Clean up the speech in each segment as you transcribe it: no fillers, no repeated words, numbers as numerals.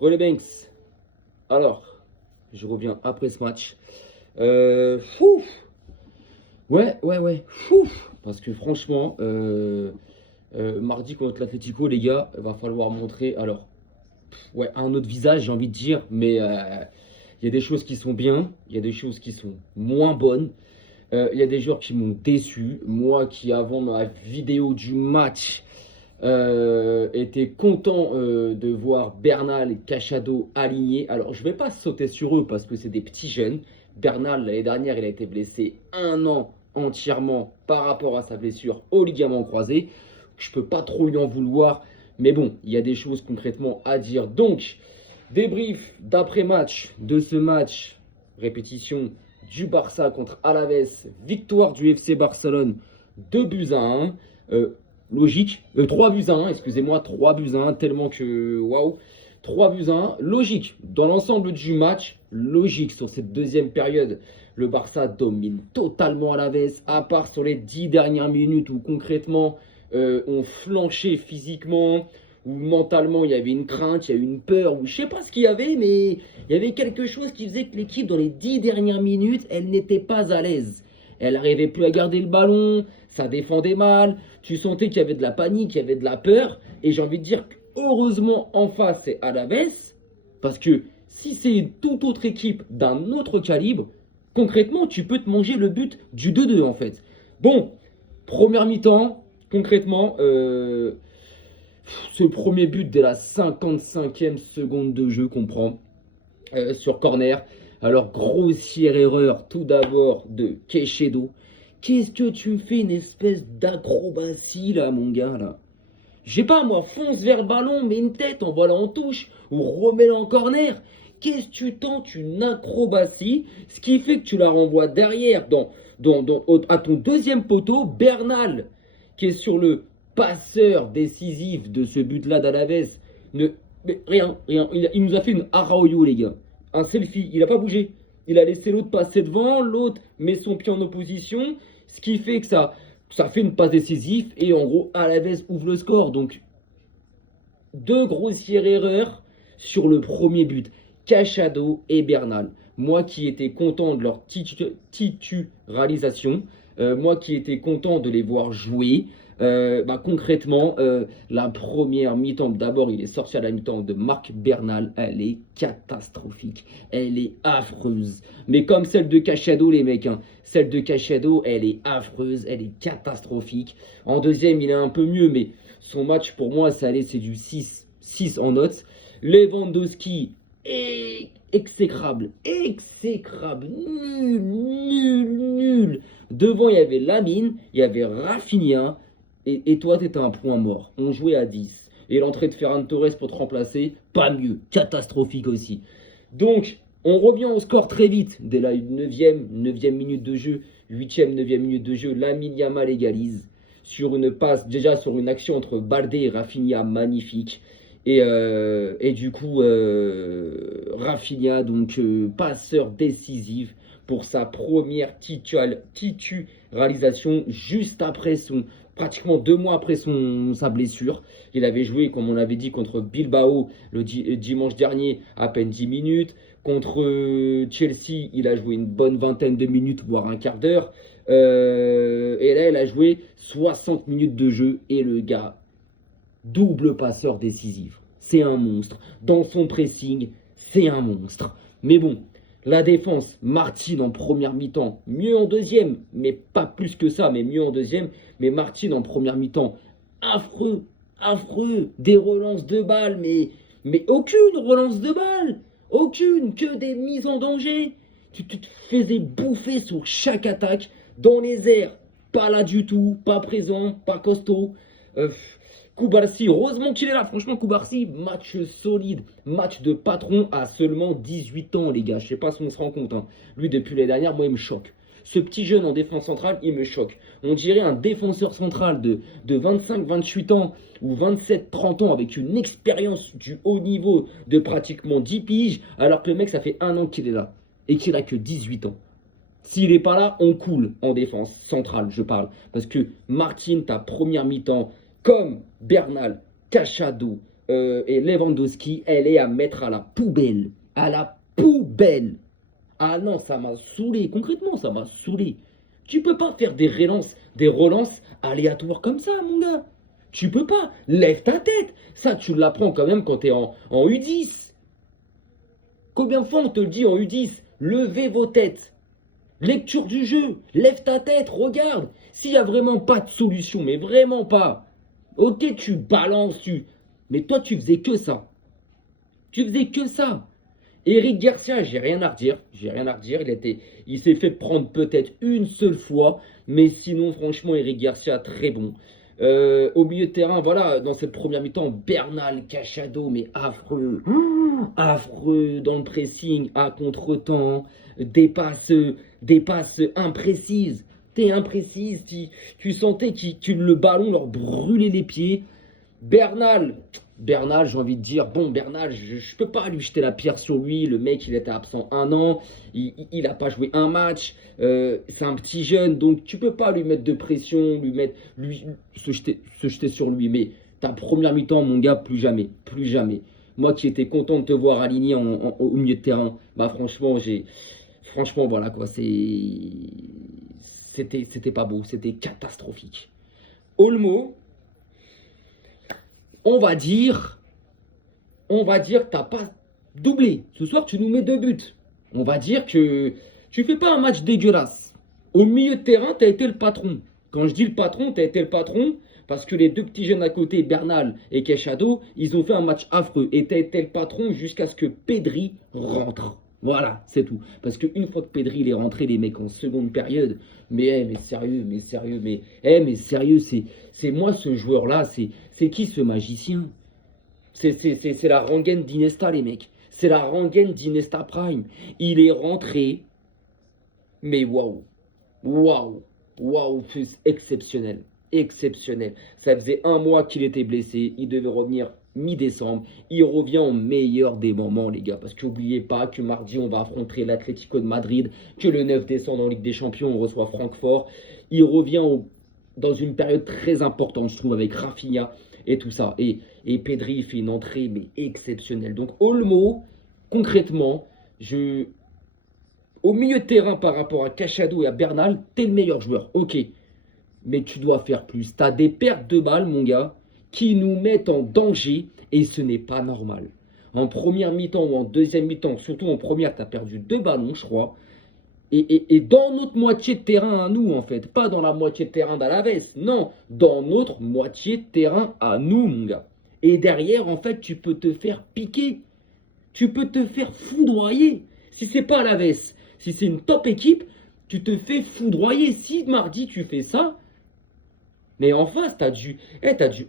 Relais Banks. Alors, je reviens après ce match. Fouf. Ouais. Fouf. Parce que franchement, mardi contre l'Atlético, les gars, il va falloir montrer. Alors, ouais, un autre visage, j'ai envie de dire. Mais il y a des choses qui sont bien. Il y a des choses qui sont moins bonnes. Il y a des joueurs qui m'ont déçu. Moi qui, avant ma vidéo du match, était content de voir Bernal et Cachado alignés. Alors, je ne vais pas sauter sur eux parce que c'est des petits jeunes. Bernal, l'année dernière, il a été blessé un an entièrement par rapport à sa blessure au ligament croisé. Je ne peux pas trop lui en vouloir. Mais bon, il y a des choses concrètement à dire. Donc, débrief d'après-match de ce match. Répétition du Barça contre Alaves. Victoire du FC Barcelone 2-1. Logique. 3-1, excusez-moi, 3-1, tellement que waouh. 3-1, logique. Dans l'ensemble du match, logique sur cette deuxième période. Le Barça domine totalement Alaves, à part sur les 10 dernières minutes où concrètement on flanchait physiquement, où mentalement il y avait une crainte, il y a eu une peur, ou je sais pas ce qu'il y avait, mais il y avait quelque chose qui faisait que l'équipe dans les 10 dernières minutes, elle n'était pas à l'aise. Elle n'arrivait plus à garder le ballon, ça défendait mal, tu sentais qu'il y avait de la panique, il y avait de la peur, et j'ai envie de dire que heureusement en face c'est Alaves, parce que si c'est une toute autre équipe d'un autre calibre, concrètement tu peux te manger le but du 2-2 en fait. Bon, première mi-temps, concrètement, ce premier but dès la 55e seconde de jeu qu'on prend sur corner. Alors, grossière erreur tout d'abord de Caicedo. Qu'est-ce que tu fais, une espèce d'acrobatie là, mon gars là? Je sais pas moi, fonce vers le ballon, mets une tête, envoie-la en touche ou remets-la en corner. Qu'est-ce que tu tentes une acrobatie, ce qui fait que tu la renvoies derrière à ton deuxième poteau, Bernal, qui est sur le passeur décisif de ce but-là d'Alaves. Mais rien. Il nous a fait une Araujo, les gars. Un selfie, il n'a pas bougé. Il a laissé l'autre passer devant, l'autre met son pied en opposition, ce qui fait que ça fait une passe décisive et en gros, Alaves ouvre le score. Donc, deux grossières erreurs sur le premier but. Cachado et Bernal. Moi qui étais content de leur titularisation, moi qui étais content de les voir jouer, concrètement, la première mi-temps, d'abord il est sorti à la mi-temps de Marc Bernal, elle est catastrophique, elle est affreuse. Mais comme celle de Cachado les mecs, hein, celle de Cachado elle est affreuse, elle est catastrophique. En deuxième il est un peu mieux, mais son match pour moi c'est du 6 en notes. Lewandowski exécrable, nul. Devant, il y avait Lamine, il y avait Rafinha, et toi, t'étais un point mort. On jouait à 10. Et l'entrée de Ferran Torres pour te remplacer, pas mieux, catastrophique aussi. Donc, on revient au score très vite. Dès la 9e minute de jeu, 8e, 9e minute de jeu, Lamine Yamal égalise sur une passe, déjà sur une action entre Baldé et Rafinha magnifique. Et du coup, Rafinha, donc passeur décisif pour sa première titularisation juste après pratiquement 2 mois après sa blessure. Il avait joué, comme on l'avait dit, contre Bilbao le dimanche dernier, à peine 10 minutes. Contre Chelsea, il a joué une bonne vingtaine de minutes, voire un quart d'heure. Et là, il a joué 60 minutes de jeu et le gars, double passeur décisif. C'est un monstre. Dans son pressing, c'est un monstre. Mais bon, la défense, Martin en première mi-temps, mieux en deuxième, mais pas plus que ça, mais mieux en deuxième. Mais Martin en première mi-temps, affreux. Des relances de balles, mais aucune relance de balles. Aucune, que des mises en danger. Tu te faisais bouffer sur chaque attaque, dans les airs. Pas là du tout, pas présent, pas costaud. Koubarsi, heureusement qu'il est là, franchement Koubarsi, match solide, match de patron à seulement 18 ans les gars, je sais pas si on se rend compte, hein. Lui depuis l'année dernière, moi il me choque. Ce petit jeune en défense centrale, il me choque. On dirait un défenseur central de 25-28 ans ou 27-30 ans avec une expérience du haut niveau de pratiquement 10 piges, alors que le mec ça fait 1 an qu'il est là et qu'il a que 18 ans. S'il n'est pas là, on coule en défense centrale, je parle. Parce que Martin, ta première mi-temps, comme Bernal, Cachado, et Lewandowski, elle est à mettre à la poubelle. À la poubelle. Ah non, ça m'a saoulé. Concrètement, ça m'a saoulé. Tu peux pas faire des relances aléatoires comme ça, mon gars. Tu peux pas. Lève ta tête. Ça, tu l'apprends quand même quand t'es en U10. Combien de fois on te le dit en U10? Levez vos têtes. Lecture du jeu. Lève ta tête, regarde. S'il n'y a vraiment pas de solution, mais vraiment pas. Ok, tu balances, mais toi, tu faisais que ça. Tu faisais que ça. Eric Garcia, j'ai rien à redire. J'ai rien à redire. Il s'est fait prendre peut-être une seule fois. Mais sinon, franchement, Eric Garcia, très bon. Au milieu de terrain, voilà, dans cette première mi-temps, Bernal, Cachado, mais affreux. Affreux dans le pressing, à contre-temps. Des passes imprécises. T'es imprécise. Tu sentais que le ballon leur brûlait les pieds. Bernal, j'ai envie de dire, bon, Bernal, je peux pas lui jeter la pierre sur lui. Le mec, il était absent 1 an. Il a pas joué un match. C'est un petit jeune, donc tu peux pas lui mettre de pression, se jeter sur lui. Mais ta première mi-temps, mon gars, plus jamais. Plus jamais. Moi qui étais content de te voir aligné au milieu de terrain, bah franchement, voilà quoi. C'était pas beau. C'était catastrophique. Olmo. On va dire que t'as pas doublé. Ce soir, tu nous mets 2 buts. On va dire que tu fais pas un match dégueulasse. Au milieu de terrain, tu as été le patron. Quand je dis le patron, tu as été le patron parce que les 2 petits jeunes à côté, Bernal et Quechado, ils ont fait un match affreux. Et tu as été le patron jusqu'à ce que Pedri rentre. Voilà, c'est tout. Parce qu'une fois que Pedri il est rentré, les mecs en seconde période, mais sérieux, mais sérieux, c'est moi ce joueur-là, c'est qui ce magicien? C'est la rengaine d'Inesta, les mecs. C'est la rengaine d'Inesta Prime. Il est rentré, mais waouh, waouh, waouh, exceptionnel, exceptionnel. Ça faisait 1 mois qu'il était blessé, il devait revenir mi-décembre. Il revient au meilleur des moments, les gars. Parce qu'oubliez pas que mardi, on va affronter l'Atlético de Madrid, que le 9 décembre, en Ligue des Champions, on reçoit Francfort. Il revient dans une période très importante, je trouve, avec Rafinha et tout ça. Et Pedri fait une entrée, mais exceptionnelle. Donc, Olmo, concrètement, au milieu de terrain par rapport à Cachado et à Bernal, t'es le meilleur joueur, ok. Mais tu dois faire plus. T'as des pertes de balles, mon gars, qui nous mettent en danger et ce n'est pas normal. En première mi-temps ou en deuxième mi-temps, surtout en première, t'as perdu 2 ballons, je crois. Et dans notre moitié de terrain à nous, en fait. Pas dans la moitié de terrain d'Alaves. Non, dans notre moitié de terrain à nous, mon gars. Et derrière, en fait, tu peux te faire piquer. Tu peux te faire foudroyer. Si c'est pas Alaves, si c'est une top équipe, tu te fais foudroyer. Si mardi tu fais ça, mais en face, t'as du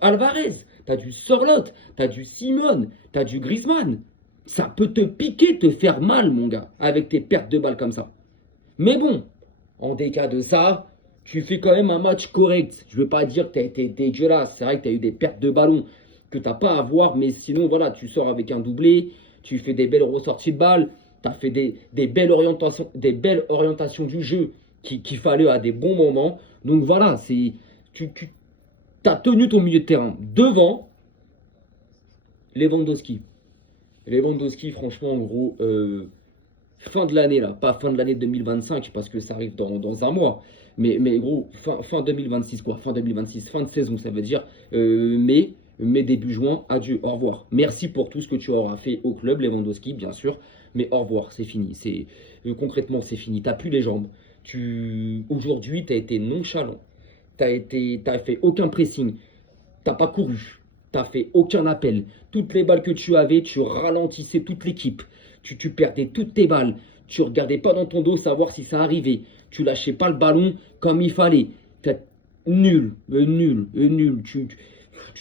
Alvarez, t'as du Sorloth, t'as du Simone, t'as du Griezmann. Ça peut te piquer, te faire mal, mon gars, avec tes pertes de balles comme ça. Mais bon, en cas de ça, tu fais quand même un match correct. Je ne veux pas dire que tu as été dégueulasse. C'est vrai que tu as eu des pertes de ballon que tu n'as pas à voir. Mais sinon, voilà, tu sors avec un doublé. Tu fais des belles ressorties de balles. Tu as fait des belles orientations du jeu qu'il fallait à des bons moments. Donc voilà, tu as tenu ton milieu de terrain. Devant, Lewandowski. Lewandowski, franchement, en gros... fin de l'année là, pas fin de l'année 2025 parce que ça arrive dans 1 mois, mais gros, fin 2026 quoi, fin 2026, fin de saison, ça veut dire mai, début juin, adieu, au revoir. Merci pour tout ce que tu auras fait au club, Lewandowski, bien sûr, mais au revoir, c'est fini, concrètement c'est fini, t'as plus les jambes, aujourd'hui t'as été nonchalant, t'as fait aucun pressing, t'as pas couru, t'as fait aucun appel, toutes les balles que tu avais, tu ralentissais toute l'équipe. Tu perdais toutes tes balles. Tu regardais pas dans ton dos savoir si ça arrivait. Tu lâchais pas le ballon comme il fallait. Nul.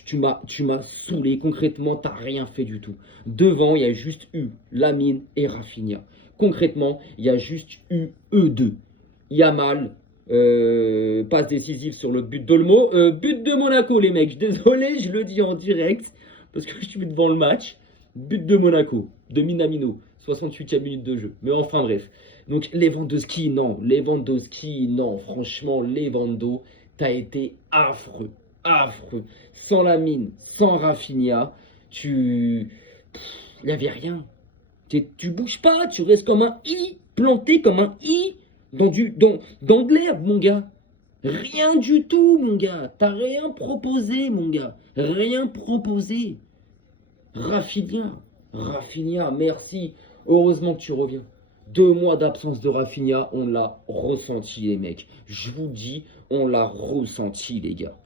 Tu m'as saoulé. Concrètement, t'as rien fait du tout. Devant, il y a juste eu Lamine et Rafinha. Concrètement, il y a juste eu eux deux. Yamal, passe décisive sur le but d'Olmo. But de Monaco, les mecs. Désolé, je le dis en direct parce que je suis devant le match. But de Monaco, de Minamino. 68e minute de jeu. Mais enfin bref. Donc Lewandowski, non. Franchement, Lewando, t'as été affreux. Sans Lamine, sans Rafinha. Il n'y avait rien. Tu bouges pas, tu restes comme un i, planté comme un i dans de l'herbe, mon gars. Rien du tout, mon gars. T'as rien proposé, mon gars. Rien proposé. Rafinha, merci. Heureusement que tu reviens. 2 mois d'absence de Rafinha, on l'a ressenti, les mecs. Je vous dis, on l'a ressenti, les gars.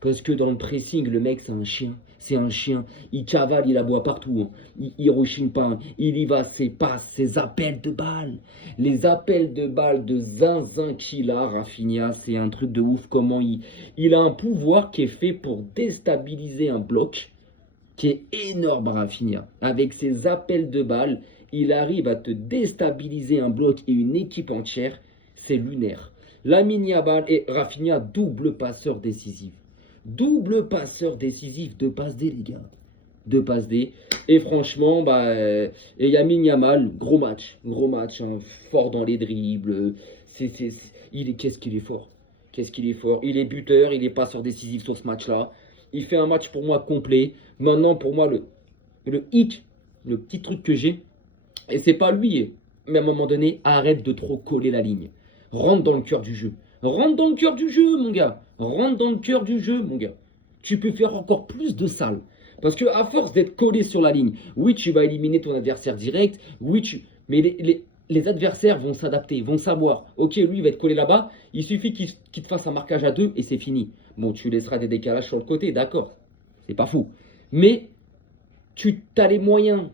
Parce que dans le pressing, le mec, c'est un chien. C'est un chien. Il cavale, il aboie partout. Il rechigne pas. Il y va, ses passes, ses appels de balles. Les appels de balles de zinzin qu'il a, Rafinha, c'est un truc de ouf. Comment il a un pouvoir qui est fait pour déstabiliser un bloc, qui est énorme, Rafinha. Avec ses appels de balles, il arrive à te déstabiliser un bloc et une équipe entière. C'est lunaire. Lamine Yamal et Rafinha, double passeur décisif. Double passeur décisif, de passe D, les gars. De passe D. Et franchement, et Lamine Yamal, gros match, hein, fort dans les dribbles. Qu'est-ce qu'il est fort. Qu'est-ce qu'il est fort. Il est buteur, il est passeur décisif sur ce match-là. Il fait un match pour moi complet. Maintenant, pour moi, le hic, le petit truc que j'ai, et c'est pas lui, mais à un moment donné, arrête de trop coller la ligne. Rentre dans le cœur du jeu. Rentre dans le cœur du jeu, mon gars. Rentre dans le cœur du jeu, mon gars. Tu peux faire encore plus de salles. Parce que à force d'être collé sur la ligne, oui, tu vas éliminer ton adversaire direct. Oui, mais les adversaires vont s'adapter, vont savoir. Ok, lui, il va être collé là-bas. Il suffit qu'il te fasse un marquage à 2 et c'est fini. Bon, tu laisseras des décalages sur le côté, d'accord. C'est pas fou. Mais tu as les moyens.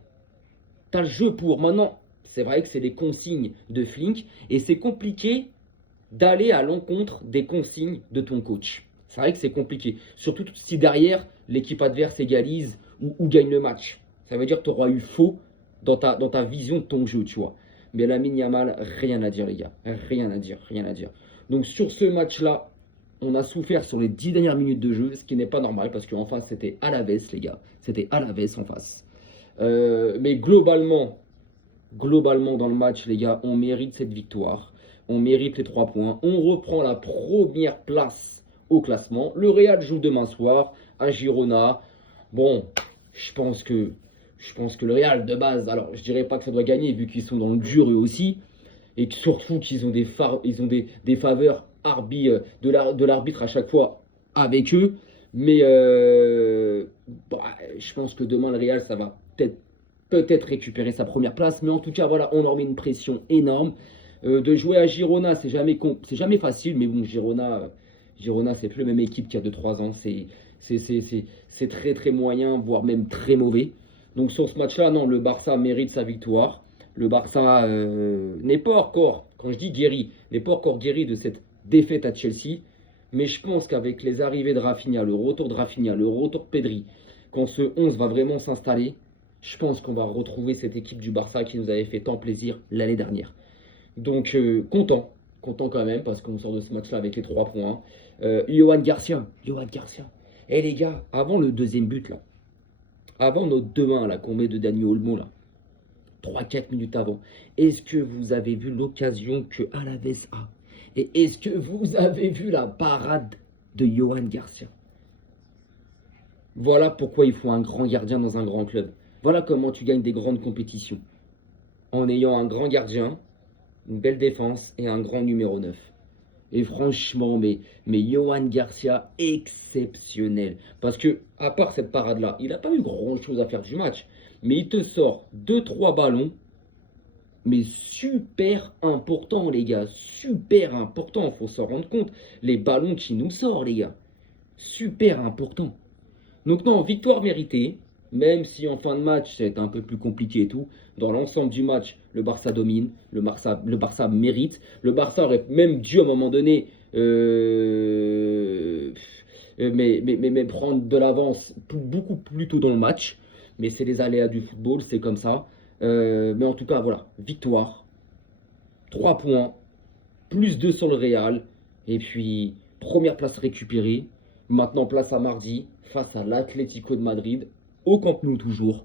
Tu as le jeu pour. Maintenant, c'est vrai que c'est les consignes de Flink. Et c'est compliqué d'aller à l'encontre des consignes de ton coach. C'est vrai que c'est compliqué. Surtout si derrière, l'équipe adverse égalise ou gagne le match. Ça veut dire que tu auras eu faux dans ta vision de ton jeu, tu vois. Mais Lamine Yamal, rien à dire, les gars. Rien à dire. Donc sur ce match-là, on a souffert sur les 10 dernières minutes de jeu, ce qui n'est pas normal, parce qu'en face, c'était Alaves, les gars. C'était Alaves en face. Mais globalement, dans le match, les gars, on mérite cette victoire. On mérite les 3 points. On reprend la première place au classement. Le Real joue demain soir à Girona. Bon, je pense que le Real de base, alors je dirais pas que ça doit gagner vu qu'ils sont dans le dur eux aussi. Et surtout qu'ils ont des faveurs de l'arbitre à chaque fois avec eux. Mais je pense que demain le Real, ça va peut-être récupérer sa première place. Mais en tout cas, voilà, on leur met une pression énorme. De jouer à Girona, c'est jamais facile, mais bon, Girona, c'est plus la même équipe qu'il y a 2-3 ans. C'est très très moyen, voire même très mauvais. Donc sur ce match-là, non, le Barça mérite sa victoire. Le Barça n'est pas encore, quand je dis guéri, n'est pas encore guéri de cette défaite à Chelsea. Mais je pense qu'avec les arrivées de Rafinha, le retour de Rafinha, le retour de Pedri, quand ce 11 va vraiment s'installer, je pense qu'on va retrouver cette équipe du Barça qui nous avait fait tant plaisir l'année dernière. Donc content quand même, parce qu'on sort de ce match-là avec les 3 points. Yohan Garcia. Eh les gars, avant le deuxième but là, avant notre 2-1 là, qu'on met de Dani Olmo là, 3-4 minutes avant, est-ce que vous avez vu l'occasion que Alaves a? Et est-ce que vous avez vu la parade de Yohan Garcia? Voilà pourquoi il faut un grand gardien dans un grand club. Voilà comment tu gagnes des grandes compétitions. En ayant un grand gardien, une belle défense et un grand numéro 9. Et franchement, mais Yohan Garcia, exceptionnel. Parce que, à part cette parade-là, il n'a pas eu grand-chose à faire du match. Mais il te sort 2-3 ballons. Mais super important, les gars. Super important, faut s'en rendre compte. Les ballons qu'il nous sort, les gars. Super important. Donc non, victoire méritée. Même si en fin de match, c'est un peu plus compliqué et tout. Dans l'ensemble du match, le Barça domine. Le Barça mérite. Le Barça aurait même dû à un moment donné mais prendre de l'avance beaucoup plus tôt dans le match. Mais c'est les aléas du football, c'est comme ça. Mais en tout cas, voilà, victoire. 3 points. Plus 2 sur le Real. Et puis, première place récupérée. Maintenant, place à mardi face à l'Atlético de Madrid. Au Camp Nou toujours.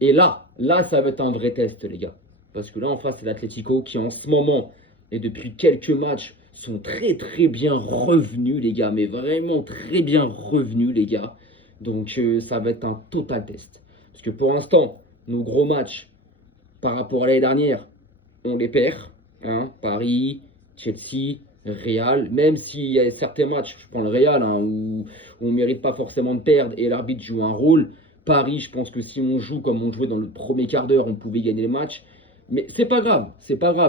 Et là, ça va être un vrai test, les gars. Parce que là, en face, c'est l'Atlético qui, en ce moment, et depuis quelques matchs, sont très, très bien revenus, les gars. Mais vraiment très bien revenus, les gars. Donc ça va être un total test. Parce que pour l'instant, nos gros matchs par rapport à l'année dernière, on les perd. Hein, Paris, Chelsea, Real. Même s'il y a certains matchs, je prends le Real, hein, où on ne mérite pas forcément de perdre et l'arbitre joue un rôle. Paris, je pense que si on joue comme on jouait dans le premier quart d'heure, on pouvait gagner les matchs. Mais c'est pas grave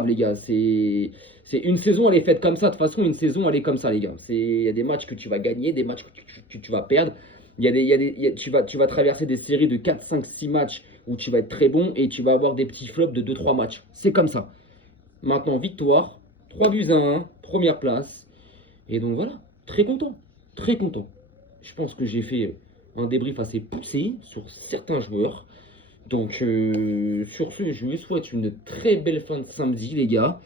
les gars. C'est une saison, elle est faite comme ça. De toute façon, une saison, elle est comme ça les gars. Il y a des matchs que tu vas gagner, des matchs que tu vas perdre. Tu vas traverser des séries de 4, 5, 6 matchs où tu vas être très bon et tu vas avoir des petits flops de 2, 3 matchs. C'est comme ça. Maintenant, victoire, 3 buts à 1, première place. Et donc voilà, très content, très content. Je pense que j'ai fait un débrief assez poussé sur certains joueurs. Donc sur ce, je vous souhaite une très belle fin de samedi les gars.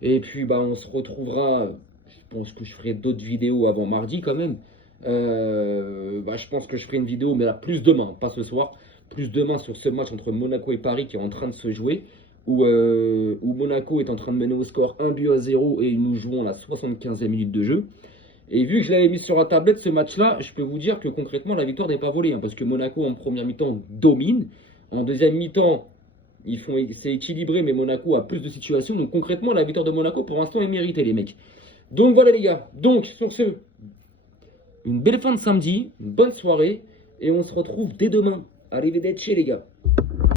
Et puis bah on se retrouvera, je pense que je ferai d'autres vidéos avant mardi quand même. Je pense que je ferai une vidéo, mais là plus demain, pas ce soir. Plus demain sur ce match entre Monaco et Paris qui est en train de se jouer. Où Monaco est en train de mener au score 1 but à 0 et nous jouons la 75e minute de jeu. Et vu que je l'avais mis sur la tablette ce match-là, je peux vous dire que concrètement la victoire n'est pas volée. Hein, parce que Monaco en première mi-temps domine. En deuxième mi-temps, c'est équilibré, mais Monaco a plus de situations. Donc concrètement, la victoire de Monaco pour l'instant est méritée les mecs. Donc voilà les gars. Donc sur ce, une belle fin de samedi, une bonne soirée. Et on se retrouve dès demain. Arrivederci les gars.